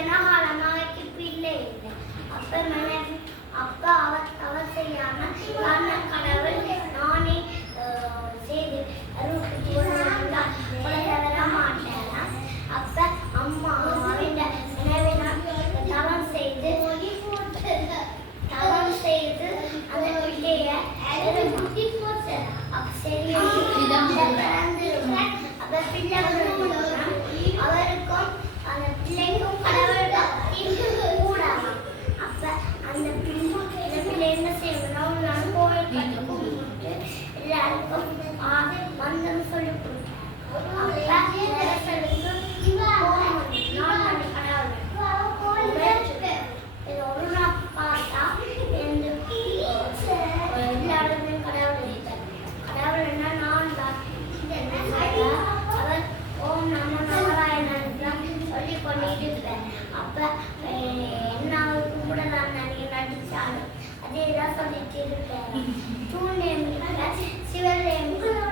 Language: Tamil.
ஜனகாலமாய்க்கு பிள்ளை இல்லை. அப்ப மனைவி அப்பா அவர் செய்யாம கடவுள் நானே செய்து அருள் வர மாட்டேன். அப்ப அம்மா அவன் மனைவி தவம் செய்து அந்த பிள்ளைய சரி அப்ப பிள்ளை அவருக்கும் அந்த பிள்ளைக்கும் கடவுள் பக்தி கூடாது. அப்ப அந்த பிள்ளை என்ன செய்யணும், நான் கோயில் கட்டி கும்பிட்டு எல்லாருக்கும் மந்தம் சொல்லி கொடுத்தேன். ஒரு நாள் பார்த்தா எல்லாருமே கடவுள் கடவுள் என்ன நான் தான் அவர் ஓம் நமோ நாராயணன் சொல்லி கொண்டிருப்பேன். அப்ப என்ன கும்பிடலாம் நிறைய நடிச்சாலும் அதே தான் சொல்லிட்டு இருப்பேன். தூண் சிவலேம் சொல்ல